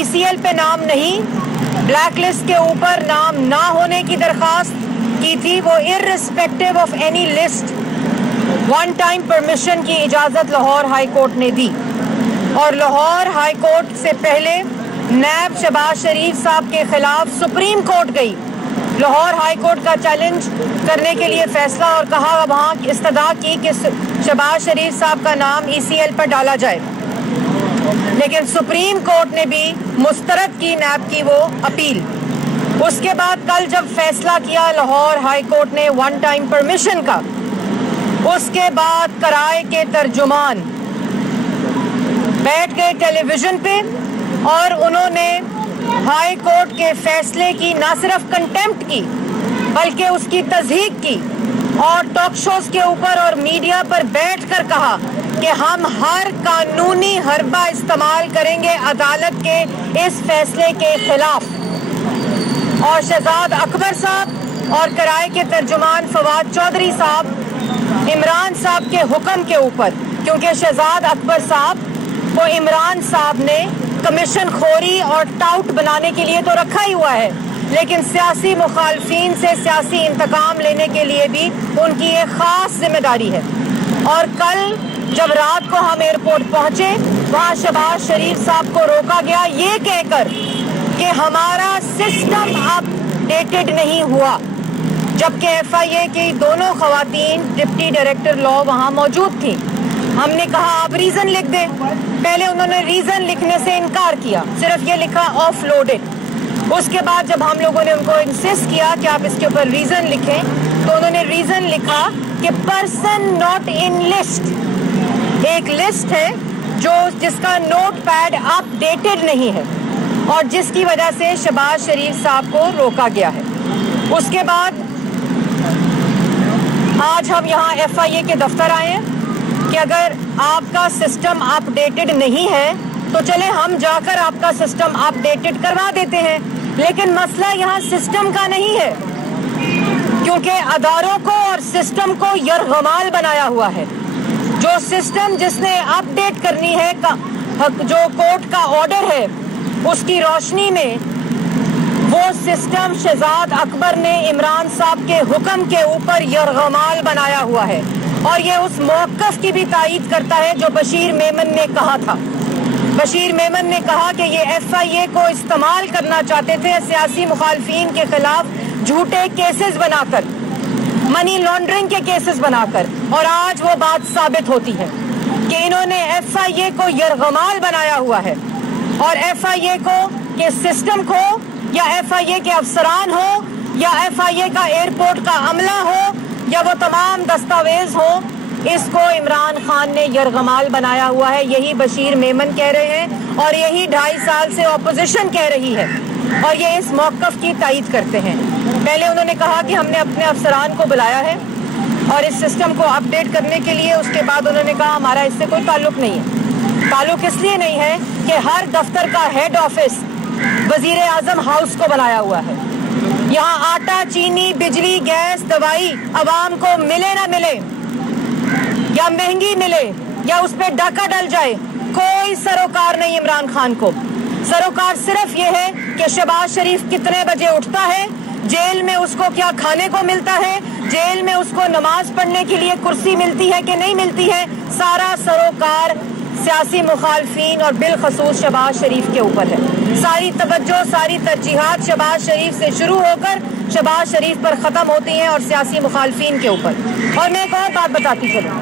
ECL पे नाम नहीं, ब्लैक लिस्ट के ऊपर नाम ना होने की दरख्वास्त की थी। वो irrespective of any list one time permission की इजाज़त लाहौर हाई कोर्ट ने दी, और लाहौर हाई कोर्ट से पहले नैब शहबाज शरीफ साहब के खिलाफ सुप्रीम कोर्ट गई लाहौर हाई कोर्ट का चैलेंज करने के लिए फैसला, और कहा वहाँ इस्तदा की कि शहबाज शरीफ साहब का नाम ECL पर डाला जाए, लेकिन सुप्रीम कोर्ट ने भी मुस्तरद की नैब की वो अपील। उसके बाद कल जब फैसला किया लाहौर हाई कोर्ट ने वन टाइम परमिशन का, उसके बाद कराए के तर्जुमान बैठ गए टेलीविज़न पे और उन्होंने हाई कोर्ट के फैसले की ना सिर्फ कंटेम्प्ट की बल्कि उसकी तज़हीक की, और टॉक शोज़ के ऊपर और मीडिया पर बैठकर कहा कि हम हर कानूनी हरबा इस्तेमाल करेंगे अदालत के इस फैसले के खिलाफ। और शहजाद अकबर साहब और कराए के तर्जुमान फवाद चौधरी साहब इमरान साहब के हुक्म के ऊपर, क्योंकि शहजाद अकबर साहब को इमरान साहब ने कमीशन खोरी और टाउट बनाने के लिए तो रखा ही हुआ है, लेकिन सियासी मुखालफीन से सियासी इंतकाम लेने के लिए भी उनकी एक ख़ास जिम्मेदारी है। और कल जब रात को हम एयरपोर्ट पहुँचे, वहाँ शहबाज शरीफ साहब को रोका गया ये कहकर कि हमारा सिस्टम अपडेटेड नहीं हुआ, जबकि FIA की दोनों खवातीन डिप्टी डायरेक्टर लॉ वहाँ मौजूद थी। हमने कहा आप रीज़न लिख दें, पहले उन्होंने रीज़न लिखने से इनकार किया, सिर्फ ये लिखा ऑफ लोडेड। उसके बाद जब हम लोगों ने उनको इंसिस्ट किया कि आप इसके ऊपर रीज़न लिखें, तो उन्होंने रीज़न लिखा कि पर्सन नॉट इन लिस्ट, एक लिस्ट है जो जिसका नोट पैड अपडेटेड नहीं है और जिसकी वजह से शहबाज शरीफ साहब को रोका गया है। उसके बाद आज हम यहाँ FIA के दफ्तर आए हैं कि अगर आपका सिस्टम अपडेटेड नहीं है तो चले हम जाकर आपका सिस्टम अपडेटेड करवा देते हैं, लेकिन मसला यहाँ सिस्टम का नहीं है, क्योंकि अदारों को और सिस्टम को यरगमाल बनाया हुआ है। जो सिस्टम जिसने अपडेट करनी है जो कोर्ट का ऑर्डर है, उसकी रोशनी में वो सिस्टम शहजाद अकबर ने इमरान साहब के हुक्म के ऊपर यरगमाल बनाया हुआ है, और ये उस मौक़िफ़ की भी तायीद करता है जो बशीर मेमन ने कहा था। बशीर मेमन ने कहा कि ये FIA को इस्तेमाल करना चाहते थे सियासी मुखालफीन के खिलाफ झूठे केसेस बनाकर, मनी लॉन्ड्रिंग के केसेस बनाकर, और आज वो बात साबित होती है कि इन्होंने FIA को यरगमाल बनाया हुआ है। और FIA को के सिस्टम को, या FIA के अफसरान हो, या FIA का एयरपोर्ट का अमला हो, या वो तमाम दस्तावेज हो, इसको इमरान खान ने यरगमाल बनाया हुआ है। यही बशीर मेमन कह रहे हैं और यही 2.5 साल से ऑपोजिशन कह रही है, और ये इस मौक़िफ़ की तायीद करते हैं। पहले उन्होंने कहा कि हमने अपने अफसरान को बुलाया है और इस सिस्टम को अपडेट करने के लिए, उसके बाद उन्होंने कहा हमारा इससे कोई ताल्लुक़ नहीं है। ताल्लुक़ इसलिए नहीं है कि हर दफ्तर का हेड ऑफिस वज़ीर आज़म हाउस को बनाया हुआ है। यहाँ आटा, चीनी, बिजली, गैस, दवाई अवाम को मिले ना मिले, या महंगी मिले, या उस पर डाका डल जाए, कोई सरोकार नहीं इमरान खान को। सरोकार सिर्फ ये है कि शहबाज शरीफ कितने बजे उठता है, जेल में उसको क्या खाने को मिलता है, जेल में उसको नमाज पढ़ने के लिए कुर्सी मिलती है कि नहीं मिलती है। सारा सरोकार सियासी मुखालफीन और बिलखसूस शहबाज शरीफ के ऊपर है। सारी तवज्जो, सारी तरजीहात शहबाज शरीफ से शुरू होकर शहबाज शरीफ पर ख़त्म होती हैं और सियासी मुखालफीन के ऊपर। और मैं एक और बात बताती चलूँ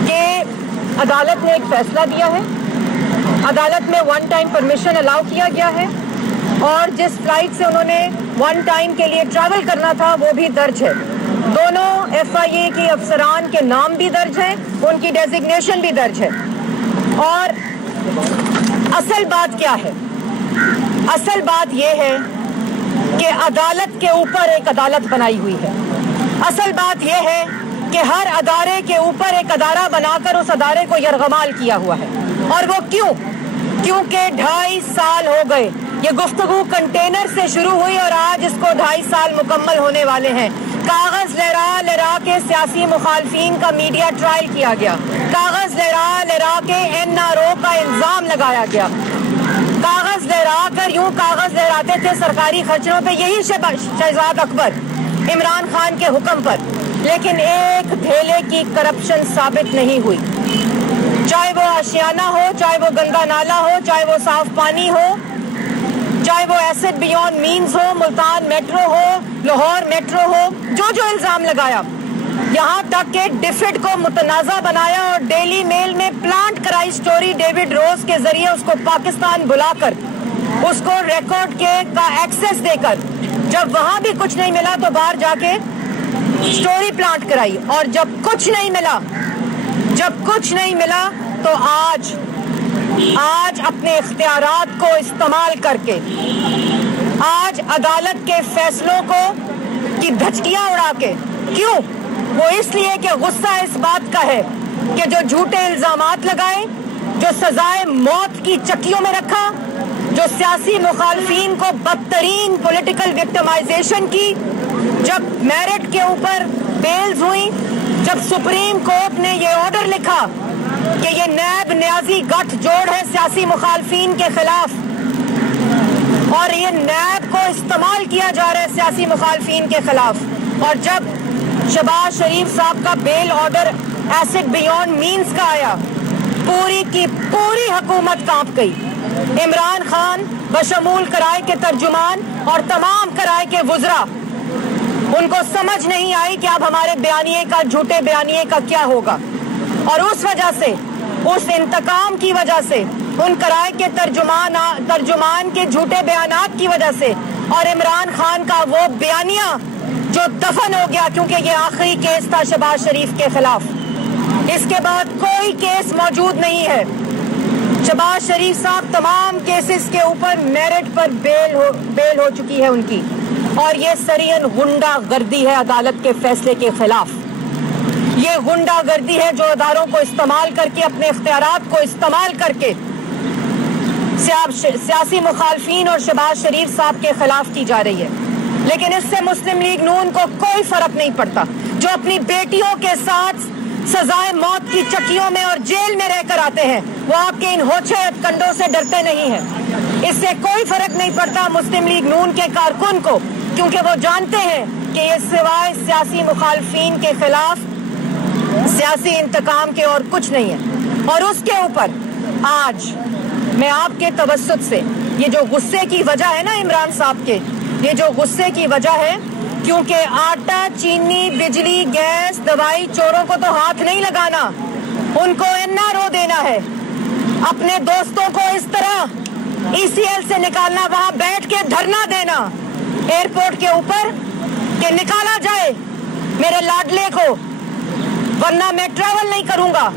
कि अदालत ने एक फैसला दिया है, अदालत में वन टाइम परमिशन अलाउ किया गया है, और जिस फ्लाइट से उन्होंने वन टाइम के लिए ट्रैवल करना था वो भी दर्ज है। दोनों FIA के अफसरान के नाम भी दर्ज हैं, उनकी डेजिग्नेशन भी दर्ज है। और असल बात क्या है? असल बात यह है कि अदालत के ऊपर एक अदालत बनाई हुई है। असल बात यह है कि हर अदारे के ऊपर एक अदारा बनाकर उस अदारे को यरगमाल किया हुआ है। और वो क्यों? क्योंकि 2.5 साल हो गए। ये गुफ्तगू कंटेनर से शुरू हुई और आज इसको 2.5 साल मुकम्मल होने वाले हैं। कागज लहरा लहरा के सियासी मुखालफीन का मीडिया ट्रायल किया गया, कागज लहरा लहरा के NRO का इल्जाम लगाया गया, कागज लहरा कर यूं कागज लहराते थे सरकारी खर्चों पे, यही शहजाद अकबर इमरान खान के हुक्म पर, लेकिन एक धेले की करप्शन साबित नहीं हुई। चाहे वो आशियाना हो, चाहे वो गंदा नाला हो, चाहे वो साफ पानी हो, चाहे वो एसेट बियॉन्ड मीन्स हो, मुल्तान मेट्रो हो, लाहौर मेट्रो हो, जो जो इल्जाम लगाया, यहाँ तक कि डिफिड को मुतनाज़ा बनाया और डेली मेल में प्लांट कराई स्टोरी डेविड रोज के जरिए उसको पाकिस्तान बुलाकर उसको रिकॉर्ड के का एक्सेस देकर, जब वहां भी कुछ नहीं मिला तो बाहर जाके स्टोरी प्लांट कराई, और जब कुछ नहीं मिला तो आज अपने इख्तियारात को इस्तेमाल करके, आज अदालत के फैसलों को की धचकियां उड़ा के, क्यों? वो इसलिए कि गुस्सा इस बात का है कि जो झूठे इल्जामात लगाए, जो सजाए मौत की चक्कियों में रखा, जो सियासी मुखालफीन को बदतरीन पॉलिटिकल विक्टिमाइजेशन की, जब मेरिट के ऊपर बेल्स हुई, जब सुप्रीम कोर्ट ने ये ऑर्डर लिखा कि ये नैब न्याजी गठजोड़ है सियासी मुखालफीन के खिलाफ, और ये नैब को इस्तेमाल किया जा रहा है सियासी मुखालफीन के खिलाफ, और जब शहबाज शरीफ साहब का bail order asset beyond means का आया, पूरी की पूरी हुकूमत कांप गई। इमरान खान बशमूल कराए के तर्जुमान और तमाम कराए के वुज़रा, उनको समझ नहीं आई कि अब हमारे बयानिए का, झूठे बयानिए का क्या होगा, और उस वजह से, उस इंतकाम की वजह से, उन कराए के तर्जुमान के झूठे बयानात की वजह से, और इमरान खान का वो बयानिया जो दफन हो गया, क्योंकि ये आखिरी केस था शहबाज शरीफ के खिलाफ, इसके बाद कोई केस मौजूद नहीं है। शहबाज शरीफ साहब तमाम केसेस के ऊपर मेरिट पर बेल हो चुकी है उनकी, और ये सरियन गुंडागर्दी है अदालत के फैसले के खिलाफ। ये गुंडागर्दी है जो अदारों को इस्तेमाल करके, अपने इख्तियारात को इस्तेमाल करके सियासी मुखालफीन और शहबाज शरीफ साहब के खिलाफ की जा रही है। लेकिन इससे मुस्लिम लीग नून को कोई फर्क नहीं पड़ता, जो अपनी बेटियों के साथ सजाए मौत की चक्कियों में और जेल में रहकर आते हैं, वो आपके इन होछे कंडों से डरते नहीं हैं। इससे कोई फर्क नहीं पड़ता मुस्लिम लीग नून के कारकुन को, क्योंकि वो जानते हैं कि ये सिवाय सियासी मुखालफीन के खिलाफ सियासी इंतकाम के और कुछ नहीं है। और उसके ऊपर आज मैं आपके तवज्जुह से, ये जो गुस्से की वजह है ना इमरान साहब के, ये जो गुस्से की वजह है, क्योंकि आटा, चीनी, बिजली, गैस, दवाई चोरों को तो हाथ नहीं लगाना, उनको एनआरओ देना है, अपने दोस्तों को इस तरह ईसीएल से निकालना, वहां बैठ के धरना देना एयरपोर्ट के ऊपर कि निकाला जाए मेरे लाडले को, वरना मैं ट्रैवल नहीं करूंगा।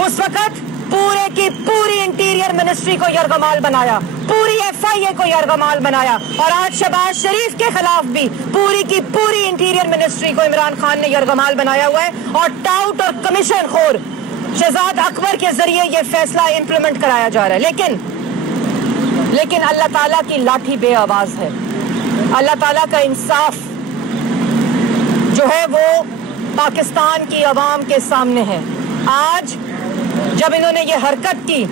उस वक्त पूरे की पूरी इंटीरियर मिनिस्ट्री को यरगमाल बनाया, पूरी एफआईए को यरगमाल बनाया, और आज शहबाज शरीफ के खिलाफ भी पूरी की पूरी इंटीरियर मिनिस्ट्री को इमरान खान ने यरगमाल बनाया हुआ है, और टाउट और कमीशन खोर शहजाद अकबर के जरिए ये फैसला इंप्लीमेंट कराया जा रहा है। लेकिन अल्लाह ताला की लाठी बेआवाज है। अल्लाह ताला का इंसाफ जो है वो पाकिस्तान की आवाम के सामने है। आज जब इन्होंने ये हरकत की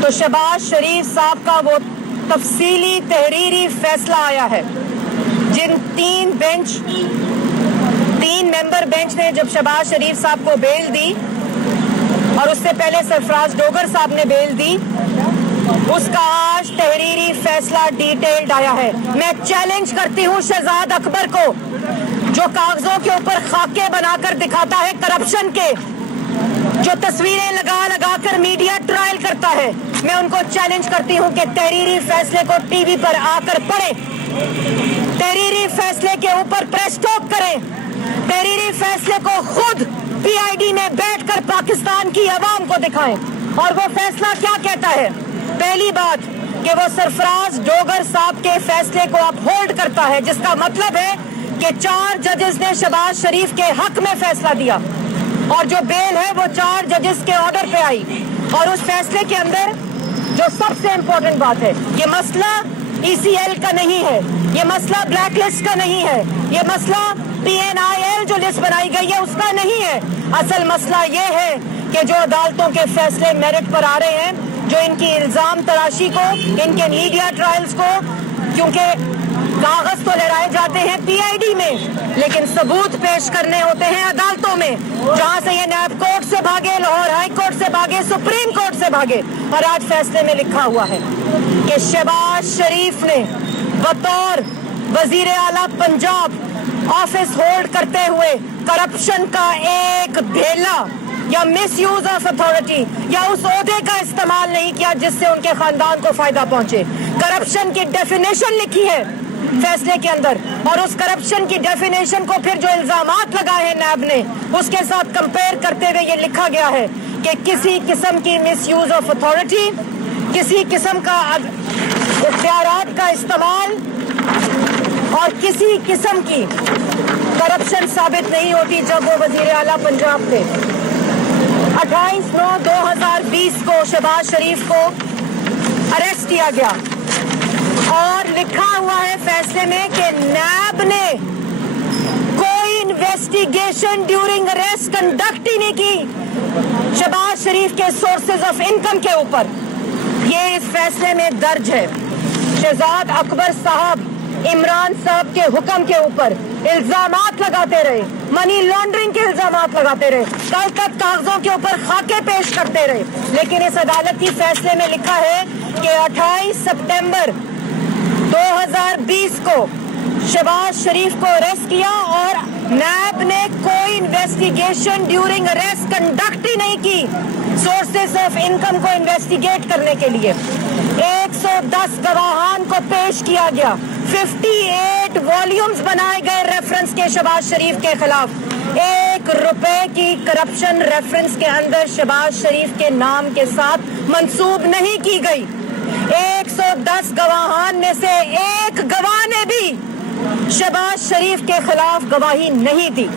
तो शहबाज शरीफ साहब का वो तफसीली तहरीरी फैसला आया है, जिन तीन मेंबर बेंच ने जब शहबाज शरीफ साहब को बेल दी, और उससे पहले सरफराज डोगर साहब ने बेल दी, उसका आज तहरीरी फैसला डिटेल्ड आया है। मैं चैलेंज करती हूँ शहजाद अकबर को, जो कागजों के ऊपर खाके बनाकर दिखाता है करप्शन के, जो तस्वीरें लगा कर मीडिया ट्रायल करता है, मैं उनको चैलेंज करती हूँ कि तहरीरी फैसले को टीवी पर आकर पढ़े, तहरीरी फैसले के ऊपर प्रेस टॉक करें, तहरीरी फैसले को खुद पीआईडी में बैठकर पाकिस्तान की आवाम को दिखाएं। और वो फैसला क्या कहता है? पहली बात कि वो सरफराज डोगर साहब के फैसले को अपहोल्ड करता है, जिसका मतलब है कि 4 जजेस ने शहबाज शरीफ के हक में फैसला दिया, और जो बेल है वो 4 जजेस के ऑर्डर पे आई। और उस फैसले के अंदर जो सबसे इम्पोर्टेंट बात है, ये मसला ईसीएल का नहीं है, ये मसला ब्लैक लिस्ट का नहीं है, ये मसला PNIL जो लिस्ट बनाई गई है उसका नहीं है। असल मसला ये है कि जो अदालतों के फैसले मेरिट पर आ रहे हैं जो इनकी इल्जाम तराशी को, इनके मीडिया ट्रायल्स को, क्योंकि कागज तो लहराए जाते हैं पीआईडी में, लेकिन सबूत पेश करने होते हैं अदालतों में, जहां से ये नैब कोर्ट से भागे, लाहौर हाई कोर्ट से भागे, सुप्रीम कोर्ट से भागे। और आज फैसले में लिखा हुआ है कि शहबाज शरीफ ने बतौर वजीर आला पंजाब ऑफिस होल्ड करते हुए करप्शन का एक धेला या मिस यूज ऑफ अथॉरिटी या उस ओहदे का इस्तेमाल नहीं किया जिससे उनके खानदान को फायदा पहुंचे। करप्शन की डेफिनेशन लिखी है फैसले के अंदर, और उस करप्शन की डेफिनेशन को फिर जो इल्जामात लगाए हैं नैब ने उसके साथ कंपेयर करते हुए ये लिखा गया है कि किसी किस्म की मिस यूज ऑफ अथॉरिटी, किसी किस्म का इख्तियारात का इस्तेमाल और किसी किस्म की करप्शन साबित नहीं होती जब वो वजीर आला पंजाब थे। 28/9/2020 को शहबाज शरीफ को अरेस्ट किया गया और लिखा हुआ है फैसले में कि नैब ने कोई इन्वेस्टिगेशन ड्यूरिंग अरेस्ट कंडक्ट ही नहीं की शहबाज शरीफ के सोर्सेज ऑफ इनकम के ऊपर। ये इस फैसले में दर्ज है। शहजाद अकबर साहब इमरान साहब के हुक्म के ऊपर इल्जामात लगाते रहे, मनी लॉन्ड्रिंग के इल्जामात लगाते रहे, कल तक कागजों के ऊपर खाके पेश करते रहे, लेकिन इस अदालती फैसले में लिखा है कि 28 सितंबर 2020 को शहबाज शरीफ को अरेस्ट किया और नैब ने कोई इन्वेस्टिगेशन ड्यूरिंग अरेस्ट कंडक्ट ही नहीं की सोर्सेस ऑफ इनकम को इन्वेस्टिगेट करने के लिए। 110 गवाहान को पेश किया गया, 58 वॉल्यूम्स बनाए गए रेफरेंस के शहबाज शरीफ के खिलाफ। 1 रुपए की करप्शन रेफरेंस के अंदर शहबाज शरीफ के नाम के साथ मंसूब नहीं की गई। 110 गवाहान में से एक गवाह ने भी शहबाज शरीफ के खिलाफ गवाही नहीं दी।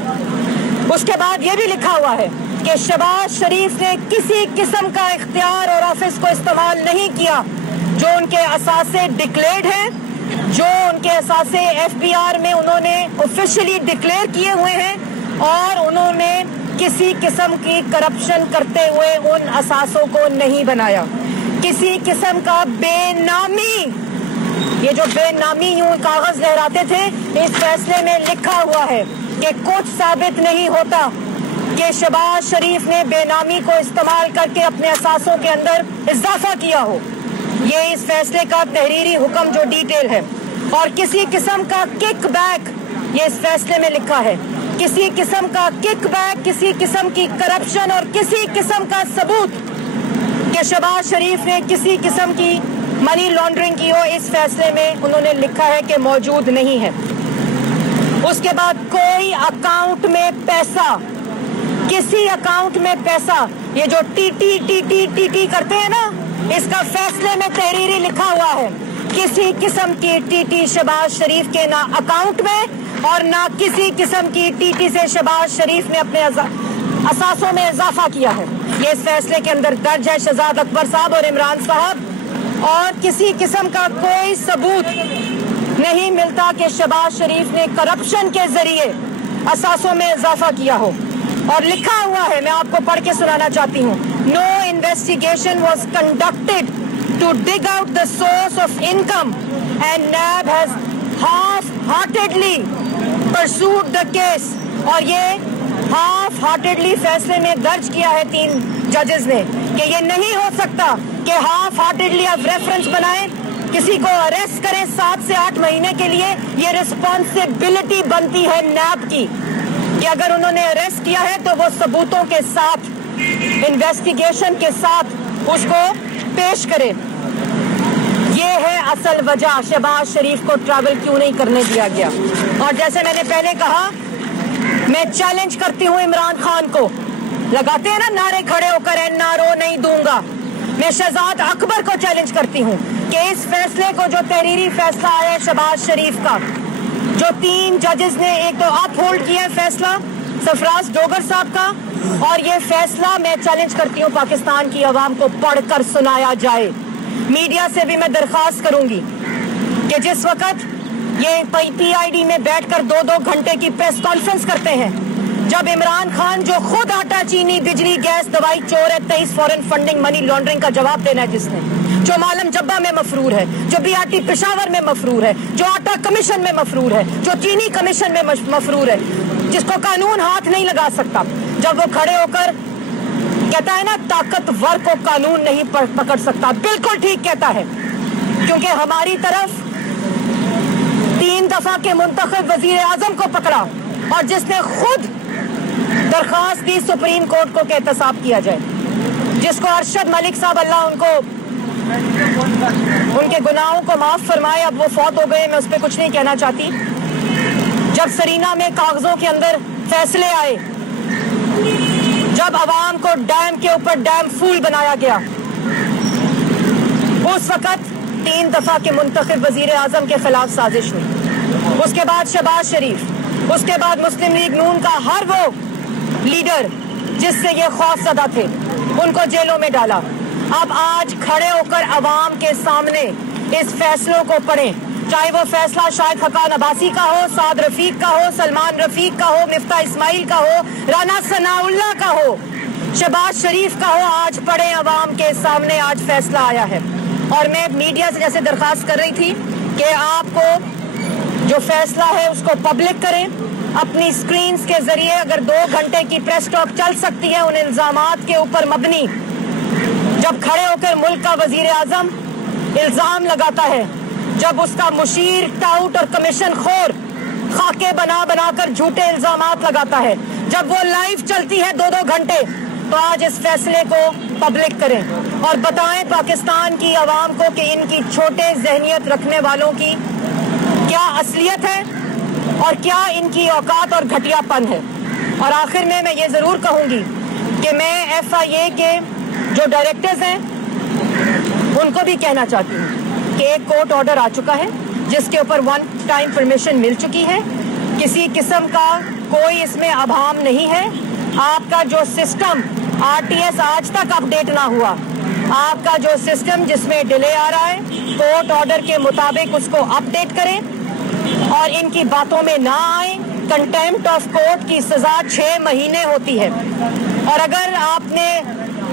उसके बाद ये भी लिखा हुआ है कि शहबाज शरीफ ने किसी किस्म का इख्तियार और ऑफिस को इस्तेमाल नहीं किया जो उनके असासे डिक्लेयर्ड हैं, जो उनके असासे एफबीआर में उन्होंने ऑफिशियली डिक्लेयर किए हुए हैं, और उन्होंने किसी किस्म की करप्शन करते हुए उन असासों को नहीं बनाया। किसी किस्म का बेनामी, ये जो बेनामी यूं कागज लहराते थे, इस फैसले में लिखा हुआ है कि कुछ साबित नहीं होता कि शहबाज शरीफ ने बेनामी को इस्तेमाल करके अपने असासों के अंदर इजाफा किया हो। ये इस फैसले का तहरीरी हुक्म जो डिटेल है। और किसी किस्म का किक बैक, ये इस फैसले में लिखा है, किसी किस्म का किक बैक, किसी किस्म की करप्शन और किसी किस्म का सबूत कि शहबाज शरीफ ने किसी किस्म की मनी लॉन्ड्रिंग की हो, इस फैसले में उन्होंने लिखा है कि मौजूद नहीं है। उसके बाद कोई अकाउंट में पैसा, किसी अकाउंट में पैसा, ये जो टीटी करते हैं ना, इसका फैसले में तहरीरी लिखा हुआ है, किसी किस्म की टीटी शहबाज शरीफ के ना अकाउंट में और ना किसी किस्म की टीटी से शहबाज शरीफ ने अपने असासों में इजाफा किया है। ये इस फैसले के अंदर दर्ज है। शहजाद अकबर साहब और इमरान साहब, और किसी किस्म का कोई सबूत नहीं मिलता कि शहबाज शरीफ ने करप्शन के जरिए असासों में इजाफा किया हो। और लिखा हुआ है, मैं आपको पढ़ के सुनाना चाहती हूँ, no investigation was conducted to dig out the source of income and NAB has half heartedly pursued the case. और ये हाफ हार्टेडली फैसले में दर्ज किया है 3 जजेस ने कि ये नहीं हो सकता कि हाफ हार्टेडली आप रेफरेंस बनाएं, किसी को अरेस्ट करें 7 से 8 महीने के लिए। ये रिस्पॉन्सिबिलिटी बनती है नैब की कि अगर उन्होंने अरेस्ट किया है तो वो सबूतों के साथ, इन्वेस्टिगेशन के साथ उसको पेश करें। ये है असल वजह शहबाज शरीफ को ट्रैवल क्यों नहीं करने दिया गया। और जैसे मैंने पहले कहा, मैं चैलेंज करती हूँ इमरान खान को, लगाते हैं ना नारे खड़े होकर, एनआरओ नहीं दूंगा। मैं शहजाद अकबर को चैलेंज करती हूँ कि इस फैसले को, जो तहरीरी फैसला आया है शहबाज शरीफ का, जो 3 जजेस ने एक तो अप होल्ड किया है फैसला सरफराज डोगर साहब का, और ये फैसला मैं चैलेंज करती हूँ पाकिस्तान की आवाम को पढ़कर सुनाया जाए। मीडिया से भी मैं दरख्वास्त करूंगी कि जिस वक्त ये पीआईडी में बैठकर 2-2 घंटे की प्रेस कॉन्फ्रेंस करते हैं, जब इमरान खान जो खुद आटा चीनी बिजली गैस दवाई चोर है, 23 फॉरेन फंडिंग मनी लॉन्ड्रिंग का जवाब देना है जिसने, जो मालम जब्बा में मफरूर है, जो बीआरटी पेशावर में मफरूर है, जो आटा कमीशन में मफरूर है, जो चीनी कमीशन में मफरूर है, जिसको कानून हाथ नहीं लगा सकता, जब वो खड़े होकर कहता है ना ताकतवर को कानून नहीं पकड़ सकता, बिल्कुल ठीक कहता है, क्योंकि हमारी तरफ 3 दफा के मुंतखब वजीर आजम को पकड़ा और जिसने खुद दरखास्त दी सुप्रीम कोर्ट को कि एहतसाब किया जाए, जिसको अरशद मलिक साहब अल्लाह उनको उनके गुनाहों को माफ फरमाए, अब वो फौत हो गए, मैं उस पर कुछ नहीं कहना चाहती। जब सरीना में कागजों के अंदर फैसले आए, जब अवाम को डैम के ऊपर डैम फूल बनाया गया, उस वक़्त 3 दफा के मुंतखब वजीर आजम के खिलाफ साजिश हुई। उसके बाद शहबाज शरीफ, उसके बाद मुस्लिम लीग नून का हर वो लीडर जिससे ये खौफ ज़दा थे, उनको जेलों में डाला। अब आज खड़े होकर अवाम के सामने इस फैसलों को पढ़ें, चाहे वो फैसला शायद हकान अब्बासी का हो, साद रफीक का हो, सलमान रफीक का हो, मिफ्ता इस्माइल का हो, राना सनाउल्लाह का हो, शहबाज शरीफ का हो, आज पढ़े अवाम के सामने आज फैसला आया है। और मैं मीडिया से जैसे दरख्वास्त कर रही थी कि आपको जो फैसला है उसको पब्लिक करें, अपनी स्क्रीन्स के जरिए अगर 2 घंटे की प्रेस टॉक चल सकती है उन इल्जामात के ऊपर मबनी, जब खड़े होकर मुल्क का वजीर आजम इल्जाम लगाता है, जब उसका मुशीर टाउट और कमीशन खोर खाके बना कर झूठे इल्जामात लगाता है, जब वो लाइव चलती है 2-2 घंटे, तो आज इस फैसले को पब्लिक करें और बताएं पाकिस्तान की आवाम को कि इनकी छोटे जहनियत रखने वालों की क्या असलियत है और क्या इनकी औकात और घटियापन है। और आखिर में मैं ये ज़रूर कहूँगी कि मैं FIA के जो डायरेक्टर्स हैं उनको भी कहना चाहती हूँ कि एक कोर्ट ऑर्डर आ चुका है जिसके ऊपर 1 टाइम परमिशन मिल चुकी है, किसी किस्म का कोई इसमें अभाम नहीं है। आपका जो सिस्टम RTS आज तक अपडेट ना हुआ, आपका जो सिस्टम जिसमें डिले आ रहा है, कोर्ट ऑर्डर के मुताबिक उसको अपडेट करें और इनकी बातों में ना आए। कंटेम्प्ट ऑफ कोर्ट की सजा 6 महीने होती है और अगर आपने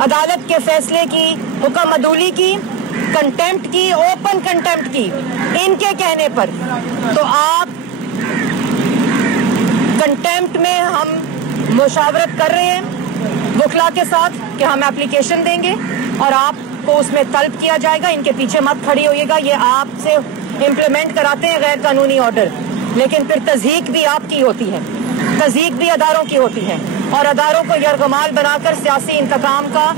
अदालत के फैसले की हुक्म अदूली की, कंटेम्प्ट की, ओपन कंटेम्प्ट की इनके कहने पर, तो आप कंटेम्प्ट में हम मुशावरत कर रहे हैं वकला के साथ कि हम एप्लीकेशन देंगे और आपको उसमें तलब किया जाएगा। इनके पीछे मत खड़ी होइएगा, ये आपसे इम्प्लीमेंट कराते हैं गैर कानूनी ऑर्डर, लेकिन फिर तज़हीक भी आपकी होती है, तज़हीक भी अदारों की होती है और अदारों को यरगमाल बनाकर सियासी इंतकाम का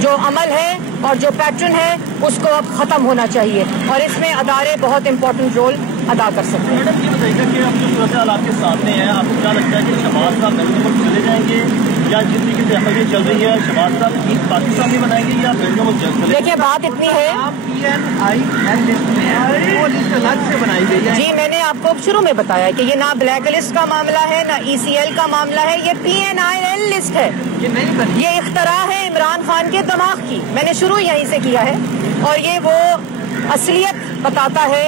जो अमल है और जो पैटर्न है उसको अब ख़त्म होना चाहिए और इसमें अदारे बहुत इंपॉर्टेंट रोल अदा कर सकते हैं। मैडम ये बताइएगा कि अब जो सूरत हाल आपके सामने है, आपको क्या लगता है कि शहबाज साहब बेंगलुरु चले जाएंगे या जिस तरीके से FIA चल रही है, शहबाज साहब ईद पाकिस्तान में बनाएंगे या बेंगलुरु चले? देखिए बात इतनी है, PNIL लिस्ट में है, वो लिस्ट अलग से बनाई गई है। जी मैंने आपको शुरू में बताया कि ये ना ब्लैक लिस्ट का मामला है ना ECL का मामला है, ये PNIL लिस्ट है, ये नहीं बनी, ये इख्तरा है इमरान खान के दिमाग की। मैंने शुरू यहीं से किया है और ये वो असलियत बताता है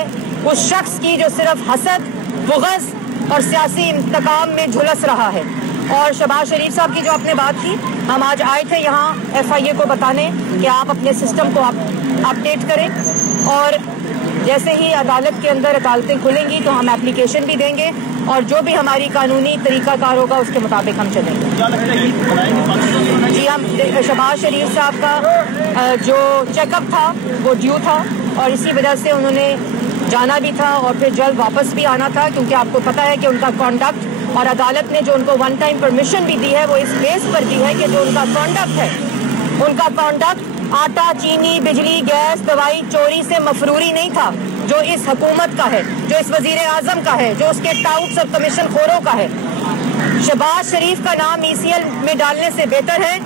उस शख्स की जो सिर्फ हसद, बुग़्ज़ और सियासी इंतकाम में झुलस रहा है। और शहबाज शरीफ साहब की जो आपने बात की, हम आज आए थे यहाँ FIA को बताने कि आप अपने सिस्टम को अपडेट करें और जैसे ही अदालत के अंदर अदालतें खुलेंगी तो हम एप्लीकेशन भी देंगे और जो भी हमारी कानूनी तरीक़ाकार होगा उसके मुताबिक हम चलेंगे। क्या लगता है ईद बनाएंगे पाकिस्तान में? जी हम शहबाज शरीफ साहब का जो चेकअप था वो ड्यू था और इसी वजह से उन्होंने जाना भी था और फिर जल्द वापस भी आना था, क्योंकि आपको पता है कि उनका कॉन्डक्ट और अदालत ने जो उनको 1 टाइम परमिशन भी दी है वो इस बेस पर दी है कि जो उनका कॉन्डक्ट है, उनका कॉन्डक्ट आटा, चीनी, बिजली, गैस, दवाई चोरी से मफरूरी नहीं था जो इस हुकूमत का है, जो इस वजीर आजम का है, जो उसके टाउट्स और कमीशन खोरों का है। शहबाज शरीफ का नाम ECL में डालने से बेहतर है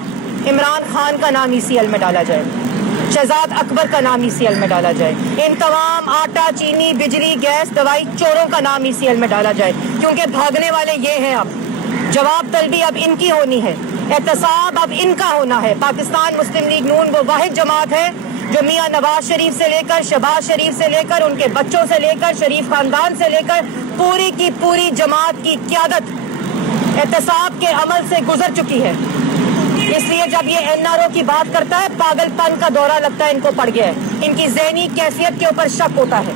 इमरान खान का नाम ECL में डाला जाए, शहजाद अकबर का नाम ECL में डाला जाए, इन तमाम आटा, चीनी, बिजली, गैस, दवाई चोरों का नाम ECL में डाला जाए, क्योंकि भागने वाले ये हैं। अब जवाब तलबी अब इनकी होनी है, एहतसाब अब इनका होना है। पाकिस्तान मुस्लिम लीग नून वो वाहिद जमात है जो मियाँ नवाज शरीफ से लेकर, शहबाज शरीफ से लेकर, उनके बच्चों से लेकर, शरीफ खानदान से लेकर पूरी की पूरी जमात की क़यादत एहतसाब के अमल से गुजर चुकी है। इसलिए जब ये NRO की बात करता है, पागलपन का दौरा लगता है इनको पड़ गया है, इनकी ज़हनी कैफियत के ऊपर शक होता है।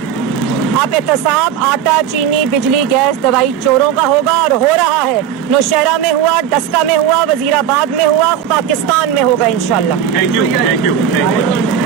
अब एहतसाब आटा, चीनी, बिजली, गैस, दवाई चोरों का होगा, और हो रहा है। नौशहरा में हुआ, डस्का में हुआ, वजीराबाद में हुआ, पाकिस्तान में होगा इंशाल्लाह। Thank you.